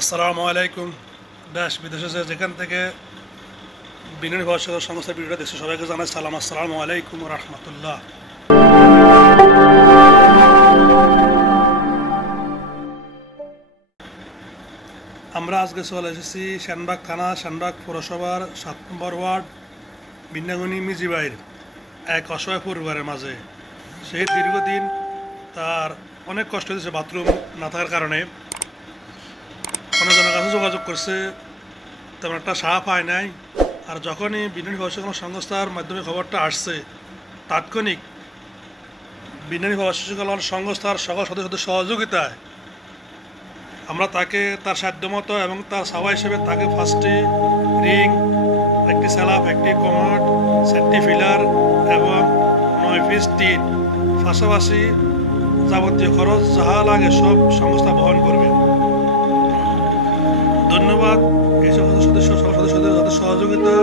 আসসালামু আলাইকুম। দেশ বিদেশে যেখান থেকে বিনিয়োগ ভরসা সংস্থার ভিডিওটা দেখছে সবাইকে জানাই সালাম। আসসালামু আলাইকুম রহমতুল্লাহ। আমরা আজকে চলে এসেছি সেনবাগ থানা, সেনবাগ পৌরসভার 7 নম্বর ওয়ার্ড বিন্যাগুনি মিজিবাইর এক অসহায় পরিবারের মাঝে। সে দীর্ঘদিন তার অনেক কষ্ট হয়েছে বাথরুম না থাকার কারণে। অনেকজনের কাছে যোগাযোগ করছে, তেমন একটা সাড়া পায় নাই। আর যখনই বিনিয়োগ প্রশিক্ষণ সংস্থার মাধ্যমে খবরটা আসছে, তাৎক্ষণিক বিনিয়োগ প্রশিক্ষণ সংস্থার সকল সদস্যদের সহযোগিতায় আমরা তাকে তার সাধ্যমতো এবং তার সাওয়া হিসেবে তাকে ফার্স্টে রিং, একটি স্যালাপ, একটি কমোড, 4টি ফিলার এবং 9 পিস টিন, পাশাপাশি যাবতীয় খরচ যাহা লাগে সব সংস্থা বহন করবে। ধন্যবাদ এই সকল সদস্যদের যাদের সহযোগিতা